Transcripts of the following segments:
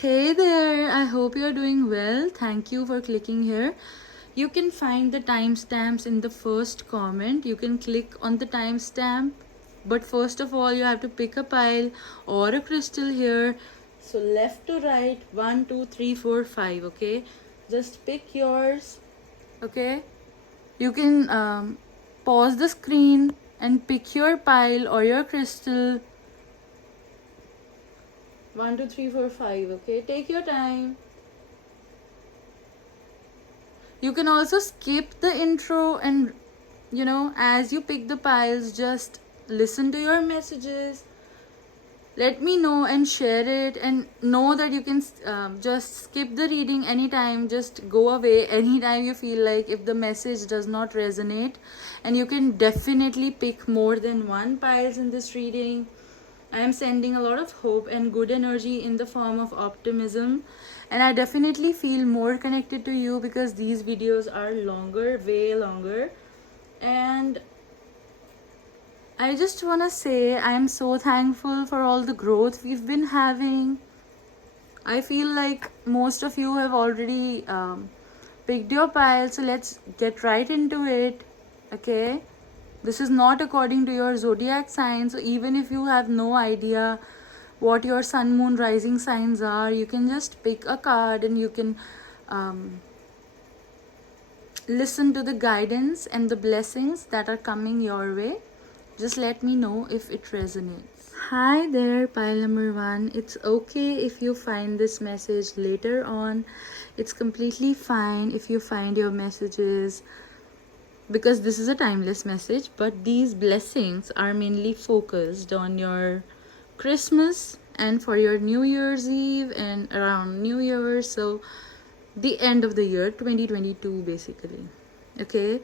Hey there, I hope you're doing well. Thank you for clicking here. You can find the timestamps in the first comment. You can click on the timestamp, but first of all, you have to pick a pile or a crystal here. So, left to right, 1, 2, 3, 4, 5. Okay, just pick yours. Okay, you can pause the screen and pick your pile or your crystal. 1, 2, 3, 4, 5. Okay, take your time. You can also skip the intro and as you pick the piles, just listen to your messages. Let me know and share it, and know that you can just skip the reading anytime, just go away anytime you feel like, if the message does not resonate. And you can definitely pick more than one piles in this reading. I am sending a lot of hope and good energy in the form of optimism, and I definitely feel more connected to you because these videos are longer, way longer. And I just want to say I am so thankful for all the growth we've been having. I feel like most of you have already picked your pile, so let's get right into it. Okay, this is not according to your zodiac sign, so even if you have no idea what your sun, moon, rising signs are, you can just pick a card and you can listen to the guidance and the blessings that are coming your way. Just let me know if it resonates. Hi there, pile number 1. It's okay if you find this message later on. It's completely fine if you find your messages, because this is a timeless message, but these blessings are mainly focused on your Christmas and for your New Year's Eve and around New Year. So the end of the year 2022 basically. Okay,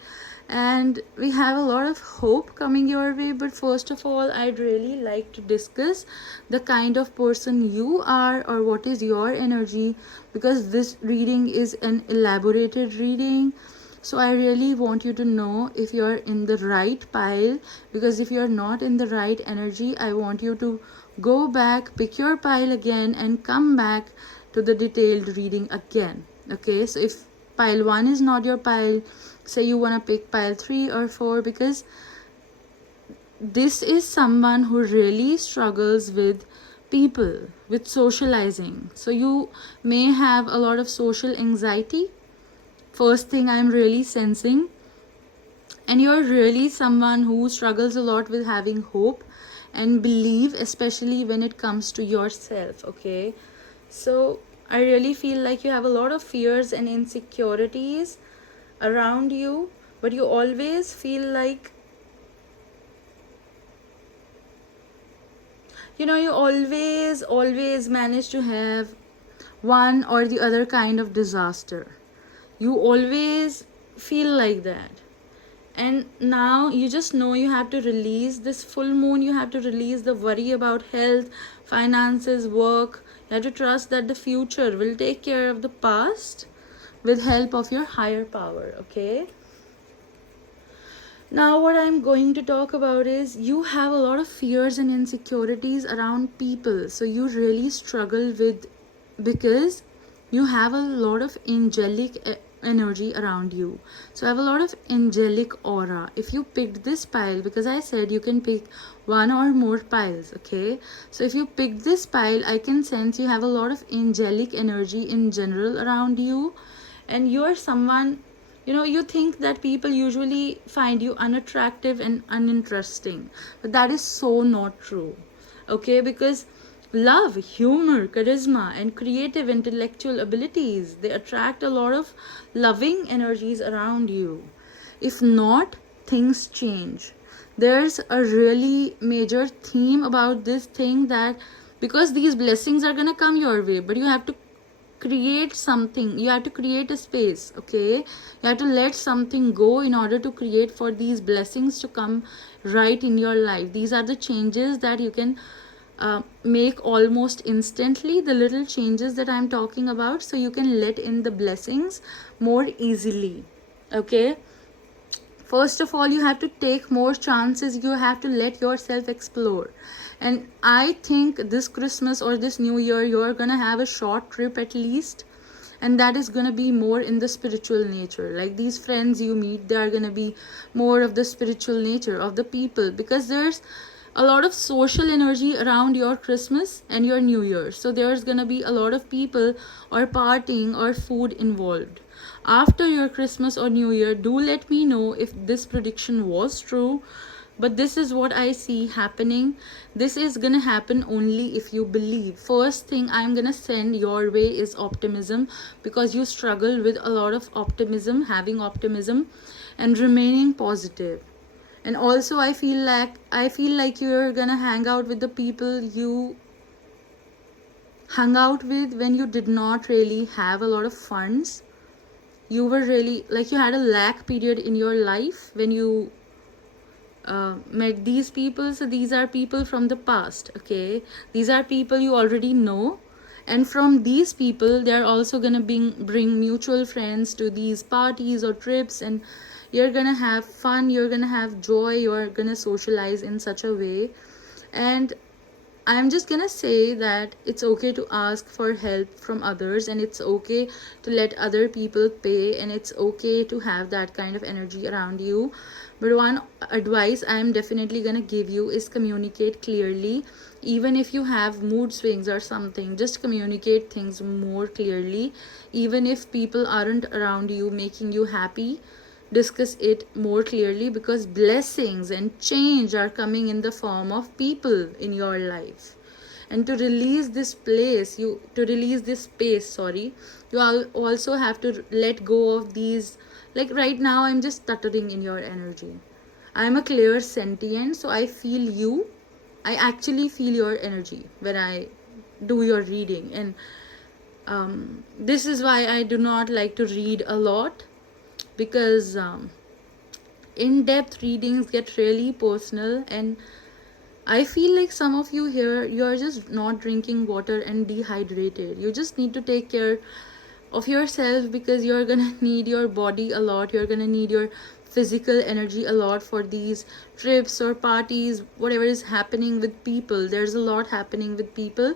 and we have a lot of hope coming your way, but first of all, I'd really like to discuss the kind of person you are, or what is your energy, because this reading is an elaborated reading. So I really want you to know if you're in the right pile, because if you're not in the right energy, I want you to go back, pick your pile again, and come back to the detailed reading again. Okay, so if pile 1 is not your pile, say you want to pick pile 3 or 4, because this is someone who really struggles with people, with socializing. So you may have a lot of social anxiety. First thing I'm really sensing. And you're really someone who struggles a lot with having hope and believe, especially when it comes to yourself. Okay, so I really feel like you have a lot of fears and insecurities around you, but you always feel like, you always manage to have one or the other kind of disaster. You always feel like that. And now you just know you have to release this full moon. You have to release the worry about health, finances, work. You have to trust that the future will take care of the past with help of your higher power. Okay, now what I'm going to talk about is, you have a lot of fears and insecurities around people. So you really struggle with, because you have a lot of angelic energy around you. So I have a lot of angelic aura. If you picked this pile, because I said you can pick one or more piles. Okay, so if you pick this pile, I can sense you have a lot of angelic energy in general around you. And you are someone, you think that people usually find you unattractive and uninteresting, but that is so not true. Okay, because love, humor, charisma, and creative intellectual abilities, they attract a lot of loving energies around you. If not, things change. There's a really major theme about this thing, that because these blessings are going to come your way, but you have to create something. You have to create a space. Okay, you have to let something go in order to create for these blessings to come right in your life. These are the changes that you can make almost instantly, the little changes that I'm talking about, so you can let in the blessings more easily. Okay, first of all, you have to take more chances. You have to let yourself explore. And I think this Christmas or this New Year, you're gonna have a short trip at least, and that is gonna be more in the spiritual nature. Like these friends you meet, they are gonna be more of the spiritual nature of the people, because there's a lot of social energy around your Christmas and your New Year. So there's gonna be a lot of people or partying or food involved. After your Christmas or New Year, do let me know if this prediction was true. But this is what I see happening. This is gonna happen only if you believe. First thing I'm gonna send your way is optimism, because you struggle with a lot of optimism, having optimism and remaining positive. And also I feel like you're gonna hang out with the people you hung out with when you did not really have a lot of funds. You were really like, you had a lack period in your life when you met these people. So these are people from the past, okay? These are people you already know, and from these people they're also gonna bring mutual friends to these parties or trips, and you're gonna have fun, you're gonna have joy, you're gonna socialize in such a way. And I'm just gonna say that it's okay to ask for help from others, and it's okay to let other people pay, and it's okay to have that kind of energy around you. But one advice I'm definitely gonna give you is communicate clearly. Even if you have mood swings or something, just communicate things more clearly. Even if people aren't around you making you happy, discuss it more clearly, because blessings and change are coming in the form of people in your life. And to release this place, you to release this space, sorry, you also have to let go of these. Like right now I'm just stuttering in your energy. I'm a clear sentient, so I feel you. I actually feel your energy when I do your reading. And this is why I do not like to read a lot, because in-depth readings get really personal, and I feel like some of you here, you're just not drinking water and dehydrated. You just need to take care of yourself, because you're gonna need your body a lot, you're gonna need your physical energy a lot for these trips or parties, whatever is happening with people. There's a lot happening with people.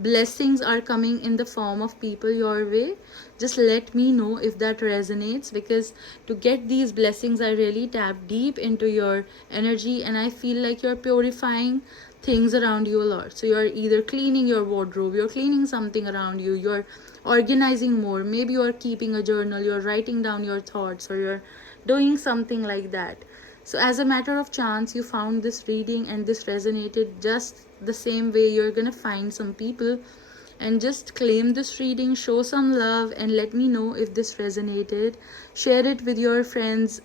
Blessings are coming in the form of people your way. Just let me know if that resonates, because to get these blessings I really tap deep into your energy, and I feel like you're purifying things around you a lot. So you're either cleaning your wardrobe, you're cleaning something around you, you're organizing more, maybe you're keeping a journal, you're writing down your thoughts, or you're doing something like that. So as a matter of chance you found this reading and this resonated, just the same way you're gonna find some people and just claim this reading, show some love, and let me know if this resonated. Share it with your friends,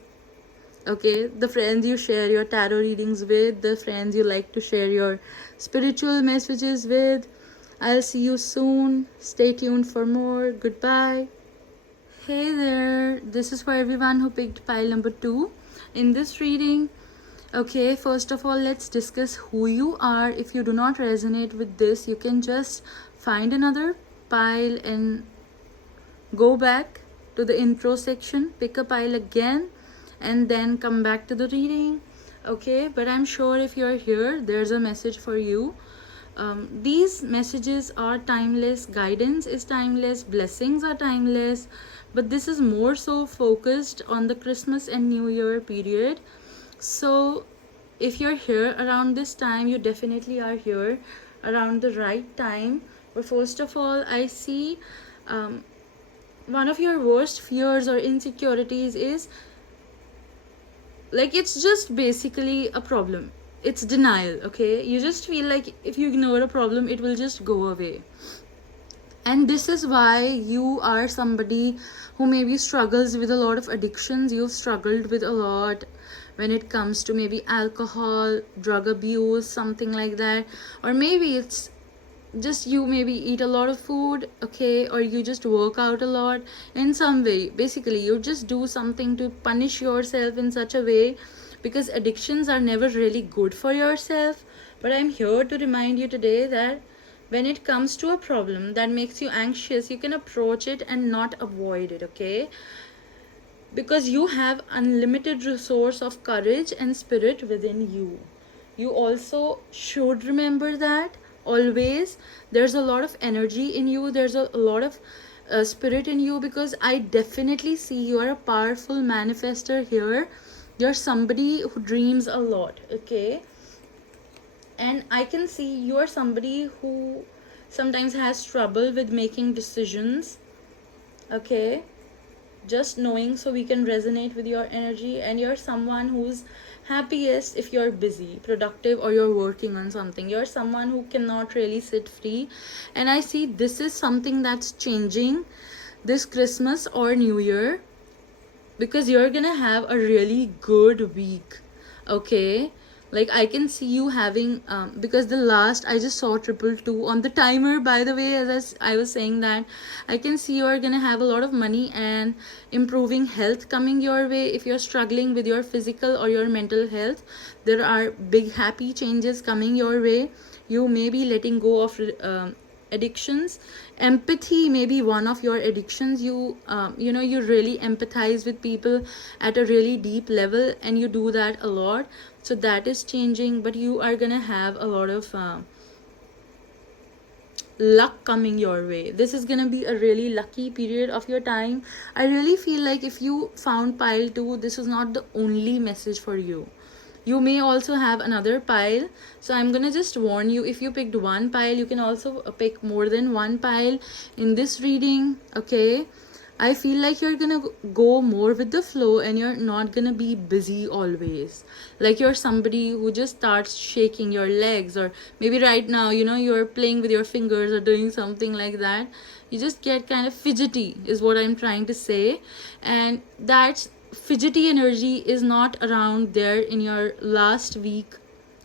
okay? The friends you share your tarot readings with, the friends you like to share your spiritual messages with. I'll see you soon. Stay tuned for more. Goodbye. Hey there, this is for everyone who picked pile number 2 in this reading. Okay, first of all, let's discuss who you are. If you do not resonate with this, you can just find another pile and go back to the intro section, pick a pile again, and then come back to the reading. Okay, but I'm sure if you're here, there's a message for you. These messages are timeless, guidance is timeless, blessings are timeless, but this is more so focused on the Christmas and New Year period. So if you're here around this time, you definitely are here around the right time. But first of all, I see one of your worst fears or insecurities is like, it's just basically a problem. It's denial, okay? You just feel like if you ignore a problem, it will just go away. And this is why you are somebody who maybe struggles with a lot of addictions. You've struggled with a lot when it comes to maybe alcohol, drug abuse, something like that. Or maybe it's just you maybe eat a lot of food, okay? Or you just work out a lot in some way. Basically, you just do something to punish yourself in such a way, because addictions are never really good for yourself. But I'm here to remind you today that when it comes to a problem that makes you anxious, you can approach it and not avoid it, okay? Because you have unlimited resource of courage and spirit within you. you also should remember that always there's a lot of energy in you, there's a lot of spirit in you, because I definitely see you are a powerful manifester here. You're somebody who dreams a lot, okay? And I can see you are somebody who sometimes has trouble with making decisions, okay? Just knowing, so we can resonate with your energy. And you're someone who's happiest if you're busy, productive, or you're working on something. You're someone who cannot really sit free, and I see this is something that's changing this Christmas or New Year, because you're gonna have a really good week, okay? Like I can see you having because the last I just saw 222 on the timer, by the way, as I was saying that I can see you are gonna have a lot of money and improving health coming your way. If you're struggling with your physical or your mental health, there are big happy changes coming your way. You may be letting go of addictions. Empathy may be one of your addictions. You know, you really empathize with people at a really deep level, and you do that a lot, so that is changing. But you are gonna have a lot of luck coming your way. This is gonna be a really lucky period of your time. I really feel like if you found pile 2, this is not the only message for you. You may also have another pile, so I'm gonna just warn you, if you picked one pile, you can also pick more than one pile in this reading, okay? I feel like you're gonna go more with the flow, and you're not gonna be busy always. Like you're somebody who just starts shaking your legs, or maybe right now, you know, you're playing with your fingers or doing something like that. You just get kind of fidgety, is what I'm trying to say. And that's fidgety energy is not around there in your last week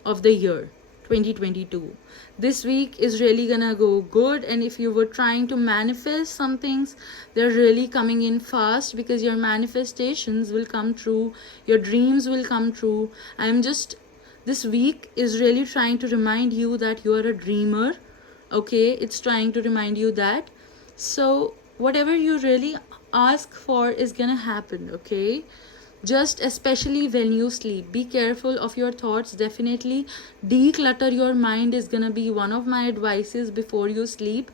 of the year 2022. This week is really gonna go good, and if you were trying to manifest some things, they're really coming in fast, because your manifestations will come true, your dreams will come true. I'm just, this week is really trying to remind you that you are a dreamer, okay? It's trying to remind you that. So whatever you really ask for is gonna happen, okay? Just especially when you sleep, be careful of your thoughts. Definitely declutter your mind is gonna be one of my advices before you sleep,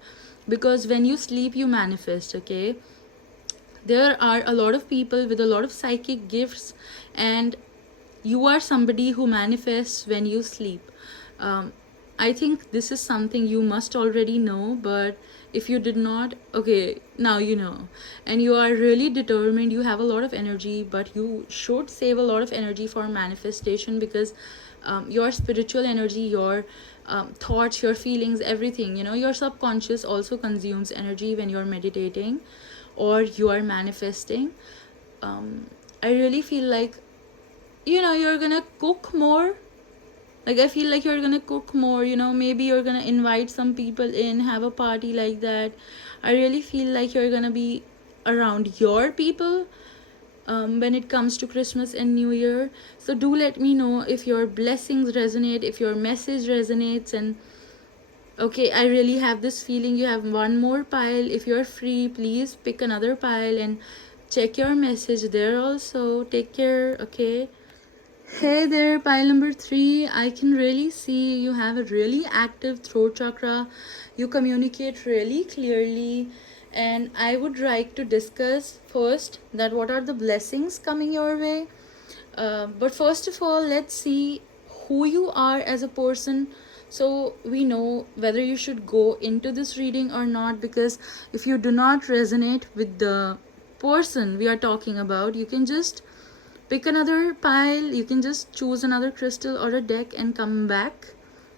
because when you sleep you manifest, okay? There are a lot of people with a lot of psychic gifts, and you are somebody who manifests when you sleep. I think this is something you must already know, but if you did not, okay, now you know. And you are really determined, you have a lot of energy, but you should save a lot of energy for manifestation, because your spiritual energy, your thoughts, your feelings, everything, you know, your subconscious also consumes energy when you're meditating or you are manifesting. I really feel like, you know, you're gonna cook more. Like I feel like you're gonna cook more, you know, maybe you're gonna invite some people in, have a party like that. I really feel like you're gonna be around your people when it comes to Christmas and New Year. So do let me know if your blessings resonate, if your message resonates. And okay, I really have this feeling you have one more pile. If you're free, please pick another pile and check your message there also. Take care, okay? Hey there, pile number 3. I can really see you have a really active throat chakra. You communicate really clearly, and I would like to discuss first that what are the blessings coming your way. But first of all, let's see who you are as a person, so we know whether you should go into this reading or not. Because if you do not resonate with the person we are talking about, you can just pick another pile, you can just choose another crystal or a deck and come back,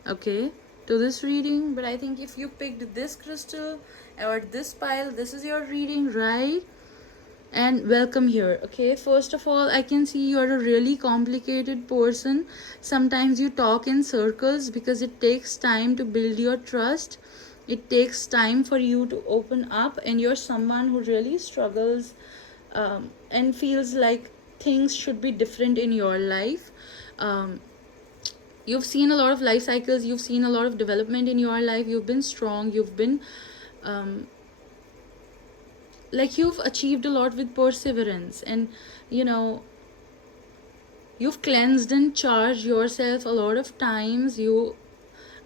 okay, to this reading. But I think if you picked this crystal or this pile, this is your reading, right? And welcome here, okay? First of all, I can see you're a really complicated person. Sometimes you talk in circles because it takes time to build your trust. It takes time for you to open up, and you're someone who really struggles and feels like things should be different in your life. You've seen a lot of life cycles, you've seen a lot of development in your life, you've been strong, you've been like you've achieved a lot with perseverance. And you know, you've cleansed and charged yourself a lot of times.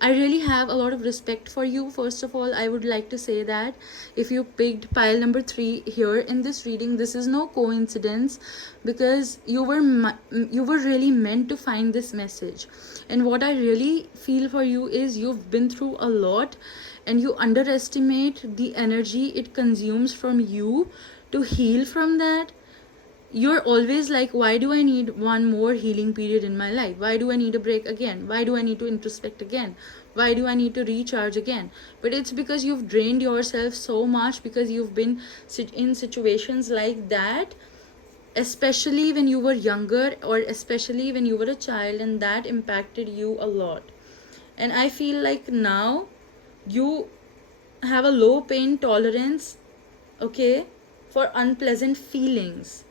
I really have a lot of respect for you. First of all, I would like to say that if you picked pile number 3 here in this reading, this is no coincidence, because you were really meant to find this message. And what I really feel for you is you've been through a lot, and you underestimate the energy it consumes from you to heal from that. You're always like, why do I need one more healing period in my life? Why do I need a break again? Why do I need to introspect again? Why do I need to recharge again? But it's because you've drained yourself so much, because you've been in situations like that, especially when you were younger, or especially when you were a child, and that impacted you a lot. And I feel like now you have a low pain tolerance, okay, for unpleasant feelings.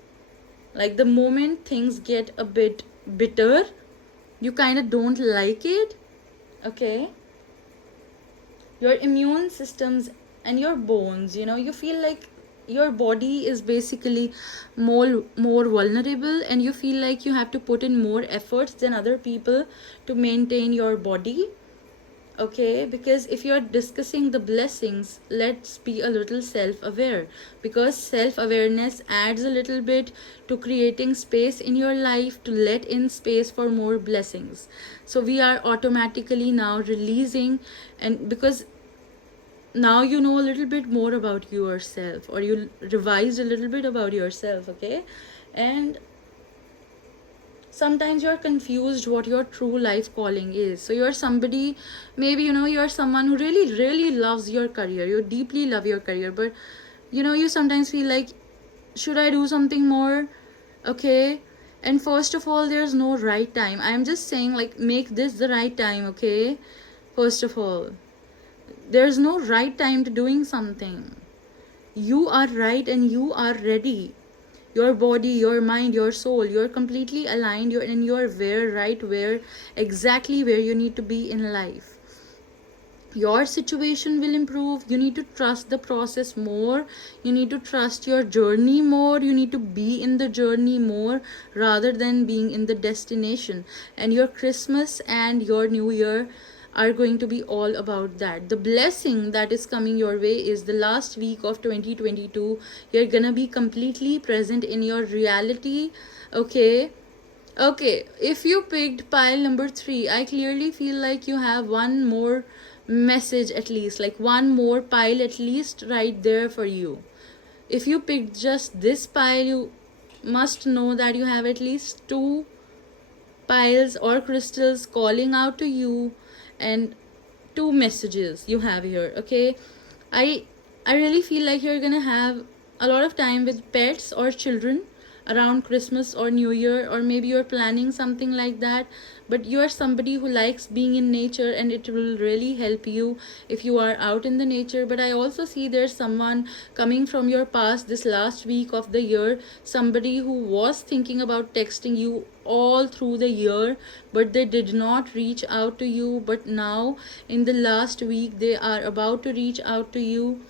Like the moment things get a bit bitter, you kind of don't like it, okay? Your immune systems and your bones, you feel like your body is basically more vulnerable, and you feel like you have to put in more efforts than other people to maintain your body. Okay, because if you're discussing the blessings, let's be a little self-aware, because self-awareness adds a little bit to creating space in your life, to let in space for more blessings. So we are automatically now releasing, and because now you know a little bit more about yourself, or you revised a little bit about yourself, okay? And sometimes you're confused what your true life calling is. So you're somebody, maybe you're someone who really loves your career, you deeply love your career, but you sometimes feel like, should I do something more? Okay. And first of all, there's no right time. I'm just saying, like, make this the right time, okay? First of all, there's no right time to doing something. You are right and you are ready. Your body, your mind, your soul, you're completely aligned, you're where exactly where you need to be in life. Your situation will improve. You need to trust the process more, you need to trust your journey more, you need to be in the journey more rather than being in the destination. And your Christmas and your New Year are going to be all about that. The blessing that is coming your way is the last week of 2022. You're gonna be completely present in your reality, okay? Okay, if you picked pile number 3, I clearly feel like you have one more message, at least, like one more pile at least right there for you. If you picked just this pile, you must know that you have at least 2 piles or crystals calling out to you, and 2 messages you have here, okay? I I really feel like you're gonna have a lot of time with pets or children around Christmas or New Year, or maybe you're planning something like that. But you're somebody who likes being in nature, and it will really help you if you are out in the nature. But I also see there's someone coming from your past this last week of the year, somebody who was thinking about texting you all through the year, but they did not reach out to you. But now in the last week they are about to reach out to you,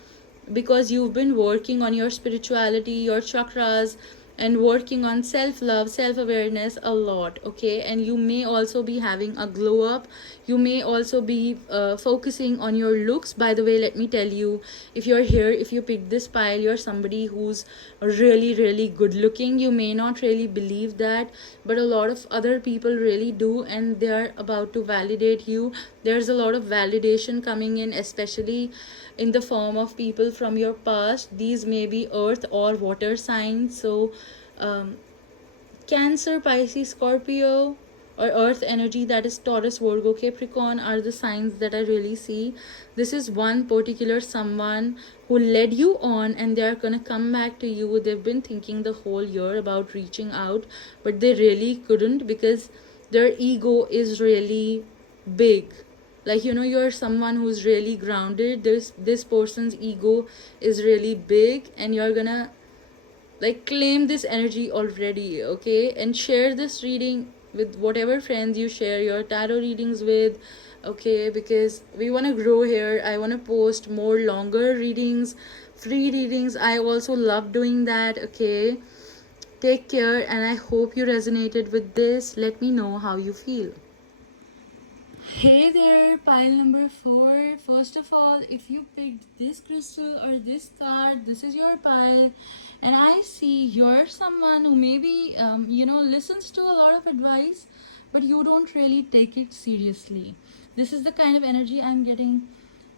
because you've been working on your spirituality, your chakras, and working on self-love, self-awareness a lot, okay? And you may also be having a glow up. You may also be focusing on your looks. By the way, let me tell you, if you're here, if you pick this pile, you're somebody who's really good looking. You may not really believe that, but a lot of other people really do, and they're about to validate you. There's a lot of validation coming in, especially in the form of people from your past. These may be earth or water signs. So Cancer, Pisces, Scorpio, or earth energy, that is Taurus, Virgo, Capricorn, are the signs that I really see. This is one particular someone who led you on, and they're gonna come back to you. They've been thinking the whole year about reaching out, but they really couldn't, because their ego is really big. Like, you're someone who's really grounded. This person's ego is really big, and you're gonna, like, claim this energy already, okay? And share this reading with whatever friends you share your tarot readings with, okay? Because we want to grow here. I want to post more longer readings, free readings. I also love doing that, okay? Take care, and I hope you resonated with this. Let me know how you feel. Hey there, pile number 4. First of all, if you picked this crystal or this card, this is your pile. And I see you're someone who maybe, listens to a lot of advice, but you don't really take it seriously. This is the kind of energy I'm getting.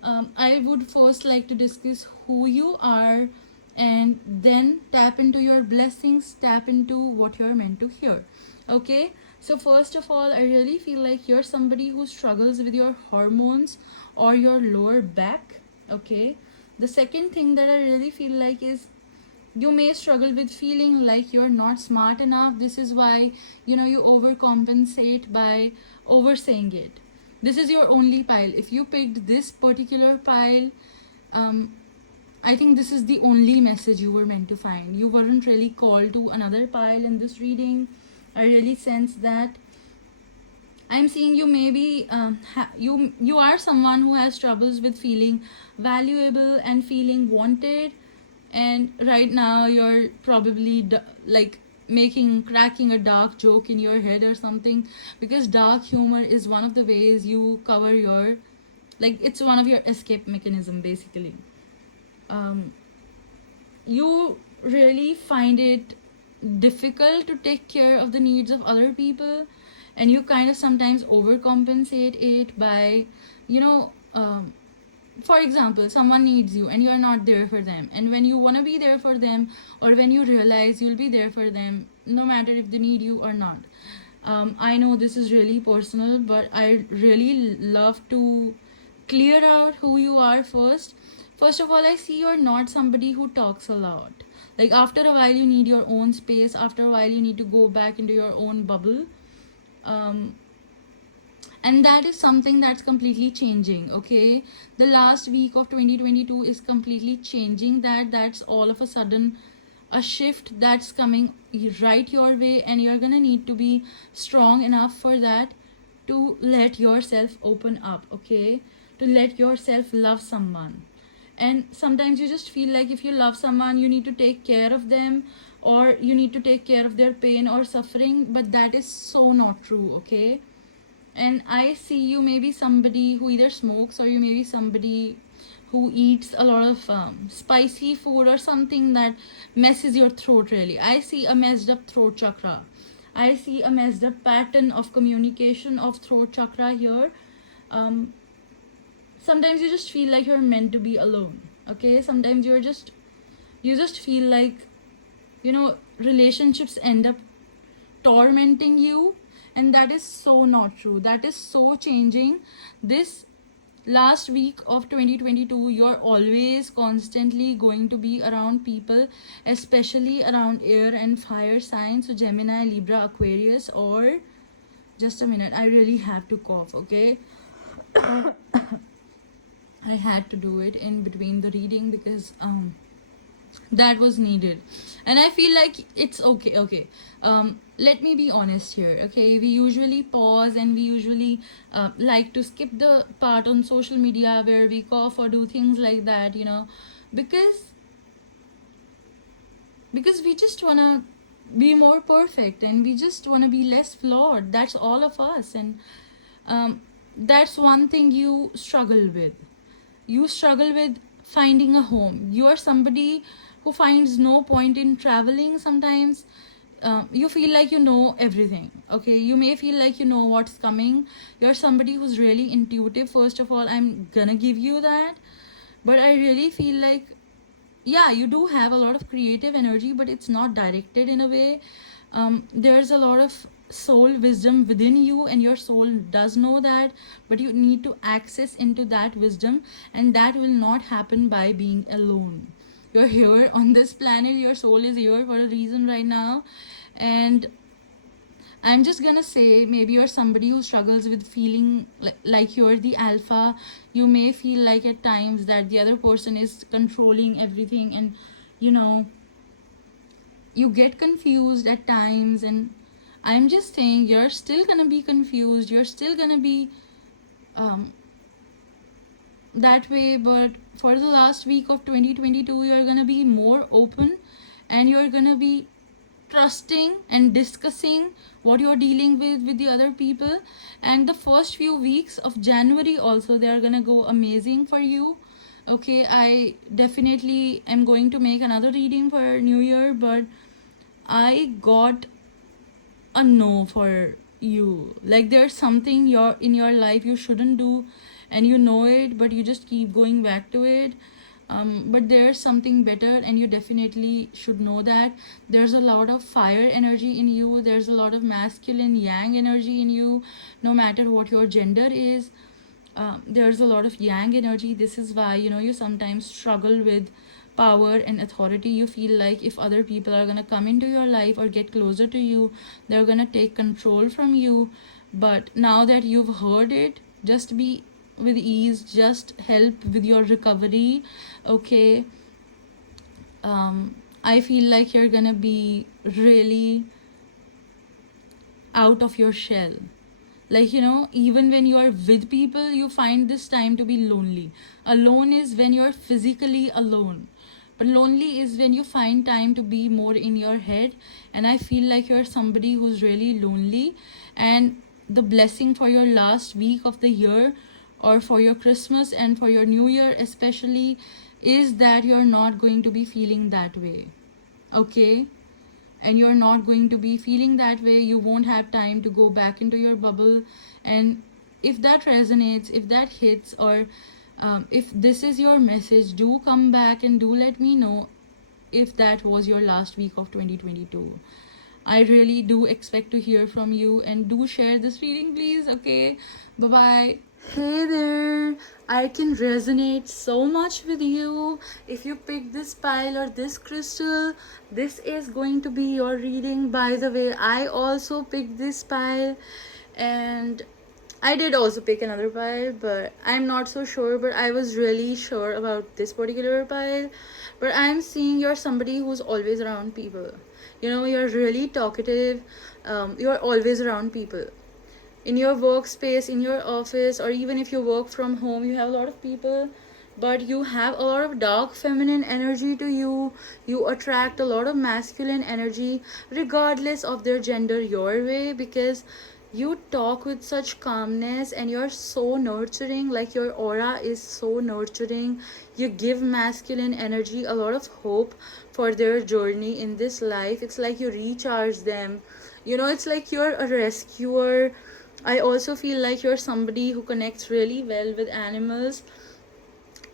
I would first like to discuss who you are and then tap into your blessings, tap into what you're meant to hear. Okay, so first of all, I really feel like you're somebody who struggles with your hormones or your lower back. Okay, the second thing that I really feel like is you may struggle with feeling like you're not smart enough. This is why you overcompensate by oversaying it. This is your only pile. If you picked this particular pile, I think this is the only message you were meant to find. You weren't really called to another pile in this reading. I really sense that. I'm seeing you maybe you are someone who has troubles with feeling valuable and feeling wanted, and right now you're probably like cracking a dark joke in your head or something, because dark humor is one of the ways you cover your, like, it's one of your escape mechanism basically. You really find it difficult to take care of the needs of other people, and you kind of sometimes overcompensate it by, you know for example, someone needs you and you are not there for them, and when you want to be there for them, or when you realize you'll be there for them no matter if they need you or not. I know this is really personal, but I really love to clear out who you are first. First of all, I see you're not somebody who talks a lot. Like, after a while you need your own space, after a while you need to go back into your own bubble. And that is something that's completely changing. Okay, the last week of 2022 is completely changing that's all of a sudden a shift that's coming right your way, and you're gonna need to be strong enough for that, to let yourself open up. Okay, to let yourself love someone. And sometimes you just feel like if you love someone, you need to take care of them, or you need to take care of their pain or suffering, but that is so not true. Okay, and I see you may be somebody who either smokes, or you may be somebody who eats a lot of spicy food or something that messes your throat really. I see a messed up throat chakra. I see a messed up pattern of communication of throat chakra here. Sometimes you just feel like you're meant to be alone. Okay, sometimes you just feel like relationships end up tormenting you, and that is so not true. That is so changing. This last week of 2022, you're always constantly going to be around people, especially around air and fire signs, so Gemini, Libra, Aquarius, or just a minute, I really have to cough. Okay, I had to do it in between the reading because that was needed, and I feel like it's okay. Let me be honest here. Okay, we usually pause, and we usually like to skip the part on social media where we cough or do things like that, because we just want to be more perfect, and we just want to be less flawed. That's all of us. And that's one thing you struggle with. You struggle with finding a home. You are somebody who finds no point in traveling sometimes. You feel like you know everything. Okay, you may feel like you know what's coming. You're somebody who's really intuitive. First of all, I'm gonna give you that. But I really feel like, yeah, you do have a lot of creative energy, but it's not directed in a way. There's a lot of soul wisdom within you, and your soul does know that, but you need to access into that wisdom, and that will not happen by being alone. You're here on this planet, your soul is here for a reason right now. And I'm just gonna say, maybe you're somebody who struggles with feeling like you're the alpha. You may feel like at times that the other person is controlling everything, and you get confused at times. And I'm just saying, you're still gonna be confused, you're still gonna be that way, but for the last week of 2022, you're gonna be more open, and you're gonna be trusting and discussing what you're dealing with the other people. And the first few weeks of January also, they are gonna go amazing for you. Okay, I definitely am going to make another reading for New Year, but I got a no for you. Like there's something you're in your life you shouldn't do, and you know it, but you just keep going back to it. But there's something better, and you definitely should know that. There's a lot of fire energy in you, there's a lot of masculine yang energy in you, no matter what your gender is. There's a lot of yang energy. This is why, you know, you sometimes struggle with power and authority. You feel like if other people are gonna come into your life or get closer to you, they're gonna take control from you. But now that you've heard it, just be with ease, just help with your recovery. Okay, I feel like you're gonna be really out of your shell. Like, you know, even when you are with people, you find this time to be lonely. Alone is when you're physically alone, but lonely is when you find time to be more in your head. And I feel like you're somebody who's really lonely. And the blessing for your last week of the year, or for your Christmas and for your New Year especially, is that you're not going to be feeling that way. Okay, and you're not going to be feeling that way. You won't have time to go back into your bubble. And if that resonates, if that hits, or if this is your message, do come back and do let me know if that was your last week of 2022. I really do expect to hear from you, and do share this reading, please. Okay, bye bye. Hey there, I can resonate so much with you. If you pick this pile or this crystal, this is going to be your reading. By the way, I also picked this pile, and I did also pick another pile, but I'm not so sure. But I was really sure about this particular pile. But I'm seeing you're somebody who's always around people. You know, you're really talkative. You're always around people. In your workspace, in your office, or even if you work from home, you have a lot of people, but you have a lot of dark feminine energy to you. You attract a lot of masculine energy, regardless of their gender, your way, because you talk with such calmness and you're so nurturing. Like your aura is so nurturing. You give masculine energy a lot of hope for their journey in this life. It's like you recharge them. You know, it's like you're a rescuer. I also feel like you're somebody who connects really well with animals.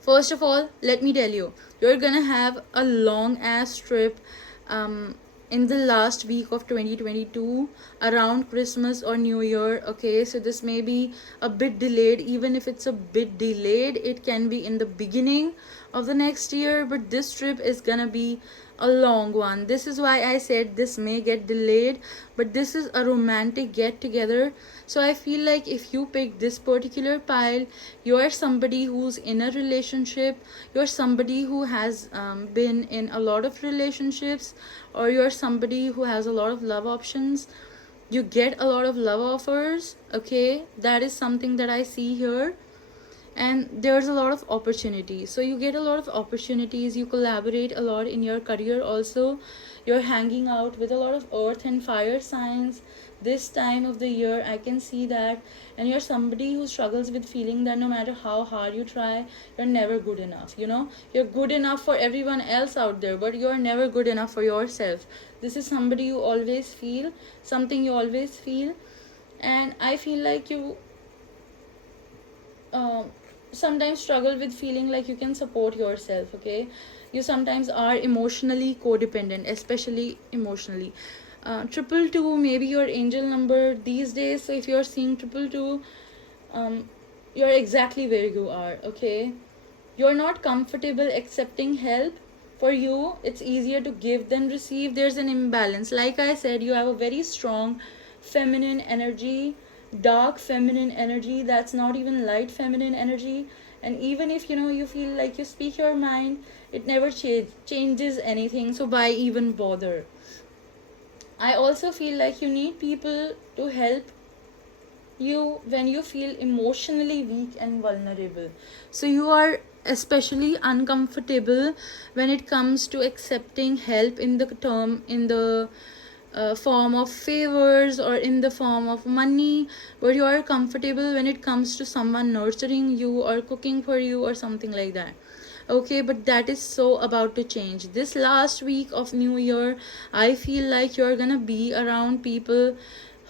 First of all, let me tell you, you're gonna have a long ass trip in the last week of 2022 around Christmas or New Year. Okay, so this may be a bit delayed. Even if it's a bit delayed, it can be in the beginning of the next year, but this trip is gonna be a long one. This is why I said this may get delayed, but this is a romantic get together. So I feel like if you pick this particular pile, you are somebody who's in a relationship, you're somebody who has been in a lot of relationships, or you're somebody who has a lot of love options. You get a lot of love offers. Okay, that is something that I see here. And there's a lot of opportunities, so you get a lot of opportunities. You collaborate a lot in your career also. You're hanging out with a lot of earth and fire signs this time of the year, I can see that. And you're somebody who struggles with feeling that no matter how hard you try, you're never good enough. You know, you're good enough for everyone else out there, but you're never good enough for yourself. This is somebody you always feel, something you always feel. And I feel like you sometimes struggle with feeling like you can support yourself. Okay, you sometimes are emotionally codependent, especially emotionally. 222 maybe your angel number these days. So if you're seeing 222, you're exactly where you are. Okay, you're not comfortable accepting help. For you, it's easier to give than receive. There's an imbalance. Like I said, you have a very strong feminine energy, dark feminine energy, that's not even light feminine energy. And even if, you know, you feel like you speak your mind, it never changes anything, so why even bother? I also feel like you need people to help you when you feel emotionally weak and vulnerable. So you are especially uncomfortable when it comes to accepting help in the form of favors or in the form of money, but you are comfortable when it comes to someone nurturing you or cooking for you or something like that. Okay, but that is so about to change. This last week of New Year, I feel like you're gonna be around people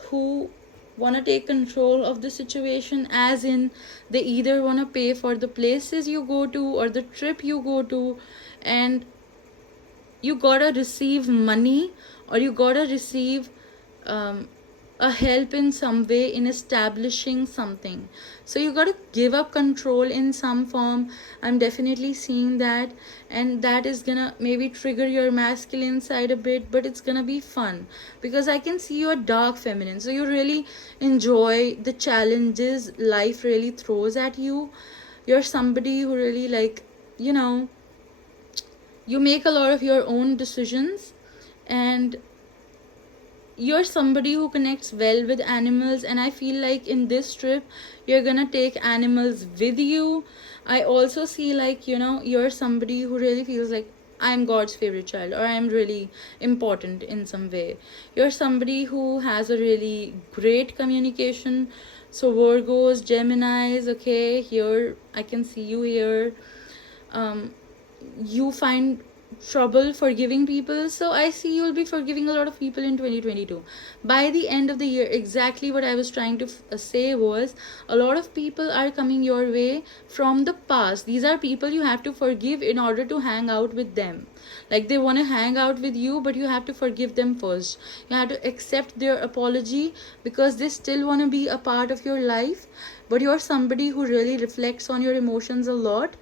who want to take control of the situation, as in they either want to pay for the places you go to or the trip you go to, and you gotta receive money or you gotta receive um, a help in some way in establishing something. So you gotta give up control in some form. I'm definitely seeing that, and that is gonna maybe trigger your masculine side a bit, but it's gonna be fun because I can see you're dark feminine. So you really enjoy the challenges life really throws at you. You're somebody who really, like, you know, you make a lot of your own decisions, and you're somebody who connects well with animals, and I feel like in this trip you're gonna take animals with you. I also see, like, you know, you're somebody who really feels like I'm God's favorite child or I'm really important in some way. You're somebody who has a really great communication. So Virgos, Geminis, okay, here I can see you here. You find trouble forgiving people, so I see you'll be forgiving a lot of people in 2022. By the end of the year, exactly what I was trying to say was, a lot of people are coming your way from the past. These are people you have to forgive in order to hang out with them. Like, they want to hang out with you, but you have to forgive them first. You have to accept their apology because they still want to be a part of your life, but you're somebody who really reflects on your emotions a lot.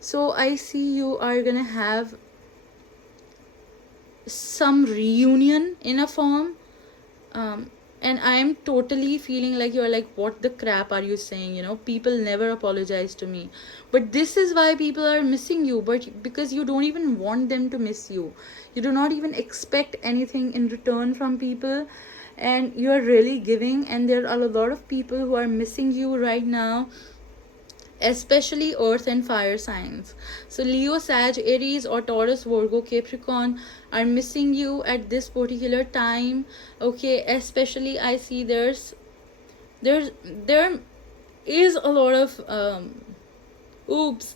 So I see you are gonna have some reunion in a form, and I am totally feeling like you're like, what the crap are you saying? You know, people never apologize to me, but this is why people are missing you. But because you don't even want them to miss you, you do not even expect anything in return from people, and you are really giving. And there are a lot of people who are missing you right now, especially earth and fire signs. So Leo, Sag, Aries, or Taurus, Virgo, Capricorn are missing you at this particular time. Okay, especially I see there is a lot of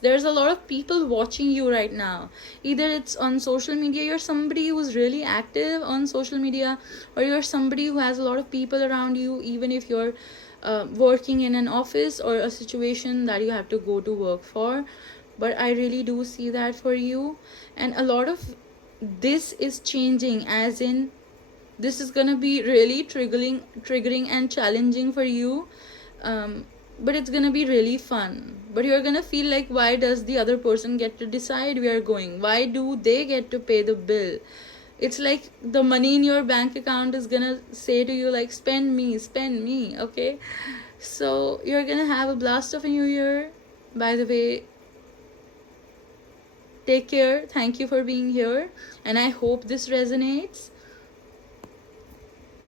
there's a lot of people watching you right now. Either it's on social media, you're somebody who's really active on social media, or you're somebody who has a lot of people around you, even if you're working in an office or a situation that you have to go to work for. But I really do see that for you, and a lot of this is changing, as in this is gonna be really triggering and challenging for you, but it's gonna be really fun. But you're gonna feel like, why does the other person get to decide where going? Why do they get to pay the bill? It's like the money in your bank account is gonna say to you, like, spend me, okay? So you're gonna have a blast of a new year. By the way, take care. Thank you for being here, and I hope this resonates.